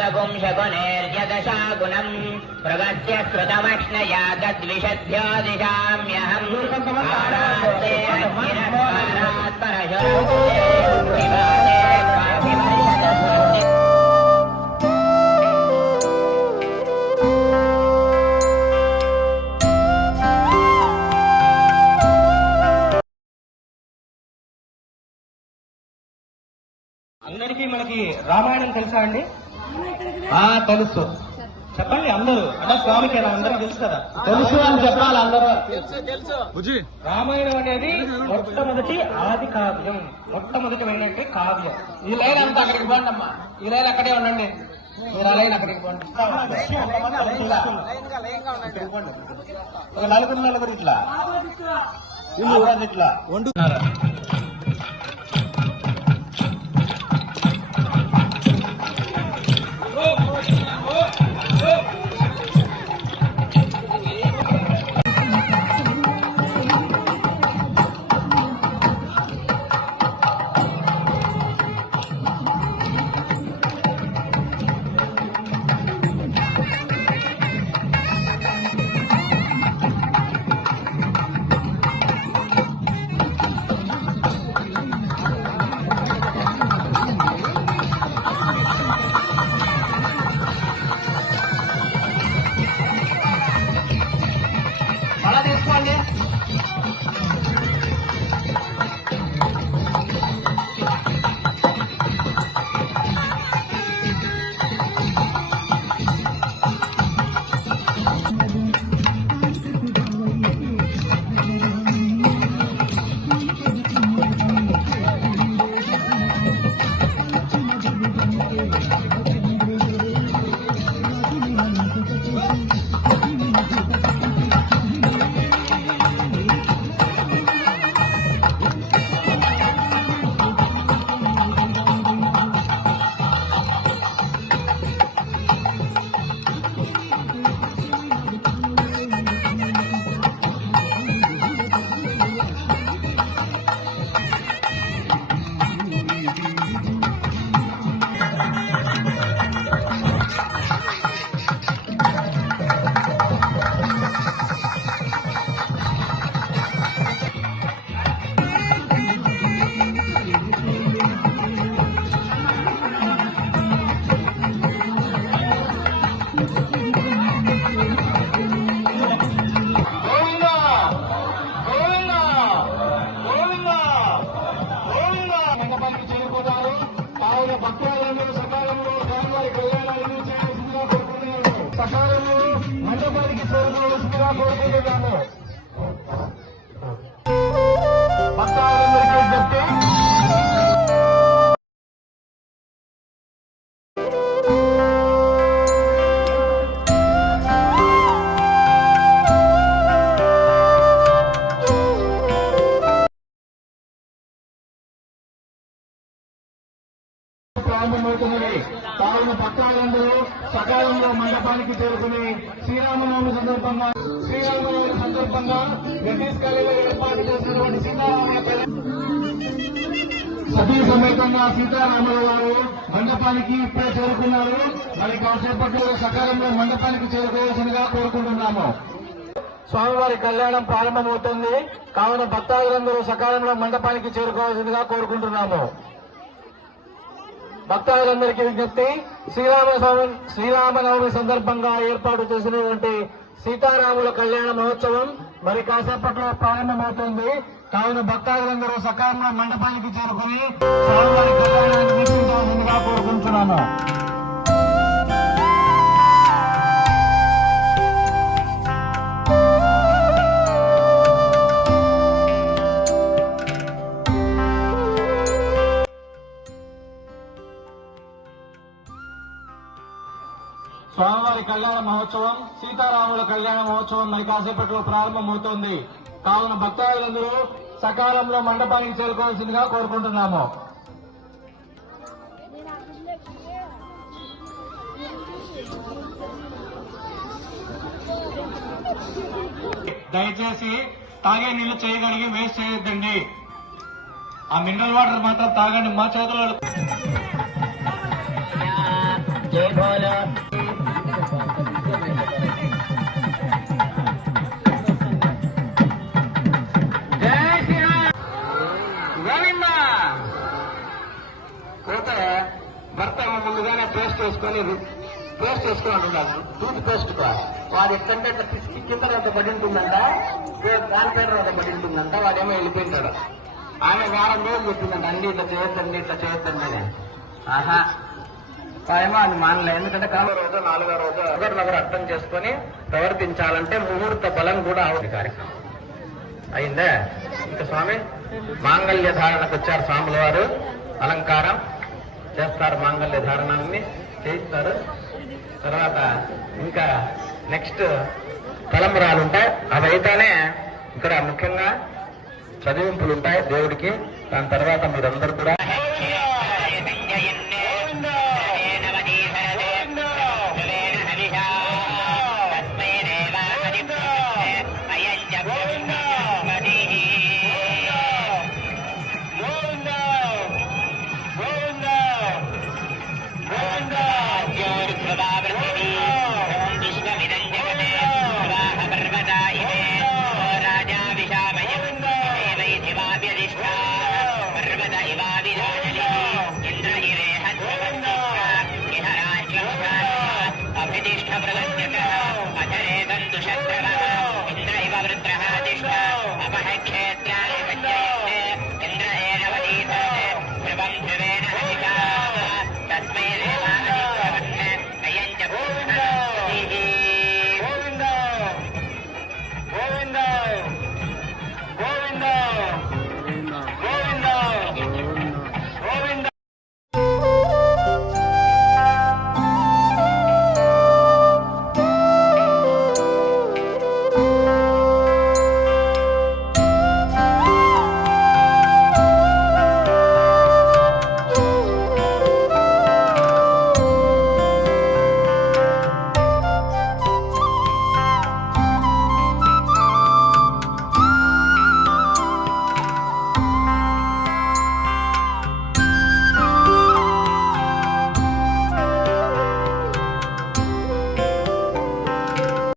भूतगुं शकुनेर्यदशागुणम् मृगस्य श्रुतमक्ष्णया तद्विषद्भ्यो दिशाम्यहम् आरात्ते अग्निरस्मारात् परशुराते विवादे स्वाभिवर्षदस्मृति అందరికీ మనకి రామాయణం తెలుసా అండి ఆ తెలుసు. చెప్పండి అందరూ. అంటే స్వామికి అందరూ తెలుసు కదా. తెలుసు అని చెప్పాలి అందరూ. రామాయణం అనేది మొట్టమొదటి ఆది కావ్యం. మొట్టమొదటిమైనటువంటి కావ్యం. ఈ లైన్ అంతా అక్కడికి పోండి అమ్మా ఈ లైన్ అక్కడే ఉండండి. మీరు ఆ లైన్ అక్కడికి పోండి. ఒక నలుగురు నలుగురు ఇట్లా. ఇల్లు ఇట్లా వండుతున్నారు ప్రారంభమవుతున్నది కావున భక్తాలందరూ సకాలంలో మండపానికి చేరుకుని శ్రీరామనవమి సందర్భంగా శ్రీరామనవమి సందర్భంగా బ్రిటిష్ కాలేజీలో ఏర్పాటు చేసినటువంటి సతీ సమేతంగా సీతారాములు గారు మండపానికి ఇప్పుడే చేరుకున్నారు. మరి కాసేపట్లో సకాలంలో మండపానికి చేరుకోవాల్సిందిగా కోరుకుంటున్నాము. స్వామివారి కళ్యాణం ప్రారంభమవుతుంది. కావున భక్తాదులందరూ సకాలంలో మండపానికి చేరుకోవాల్సిందిగా కోరుకుంటున్నాము. భక్తాదులందరికీ విజ్ఞప్తి. శ్రీరామస్వామి శ్రీరామనవమి సందర్భంగా ఏర్పాటు చేసినటువంటి సీతారాముల కళ్యాణ మహోత్సవం. మరి కాసేపట్లో ప్రారంభమవుతుంది. కావున భక్తాదులందరూ సకాలంలో మండపానికి చేరుకుని స్వామివారి కళ్యాణాన్ని వీక్షించవలసిందిగా కోరుకుంటున్నాను. కళ్యాణ మహోత్సవం సీతారాముల కళ్యాణ మహోత్సవం మరి కాసేపట్లో ప్రారంభమవుతోంది. కావున భక్తాదులందరూ సకాలంలో మండపానికి చేరుకోవాల్సిందిగా కోరుకుంటున్నాము. దయచేసి తాగే నీళ్ళు చేయగలిగి వేస్ట్ చేయొద్దండి. ఆ మినరల్ వాటర్ మాత్రం తాగండి మా చేతుల్లో భర్త ముందుగానే పేస్ట్ వేసుకొని పేస్ట్ వేసుకొని ఉంటున్నాడు టూత్ పేస్ట్ వాడు ఎక్కడంటే పిసికి కింద అంత పడి ఉంటుందంట దాని పేరు అంత పడి ఉంటుందంట వాడేమో వెళ్ళిపోయింటాడు ఆమె వారం రోజులు చెప్పిందంట అన్ని ఇట్లా చేయొద్దండి ఇట్లా చేయొద్దండి ఆహా ఏమో అది మానలే. ఎందుకంటే కాలో రోజు నాలుగో రోజు ఒకరినొకరు అర్థం చేసుకొని ప్రవర్తించాలంటే ముహూర్త బలం కూడా అవసరం. కార్యక్రమం. అయిందే? ఇంకా స్వామి? మాంగళ్య ధారణకు వచ్చారు స్వాముల వారు. అలంకారం చేస్తారు మాంగళ్య ధారణాన్ని చేయిస్తారు. తర్వాత ఇంకా నెక్స్ట్ తలంబరాలు ఉంటాయి అవి అయితేనే ఇక్కడ ముఖ్యంగా చదివింపులు ఉంటాయి దేవుడికి. దాని తర్వాత మీరందరూ కూడా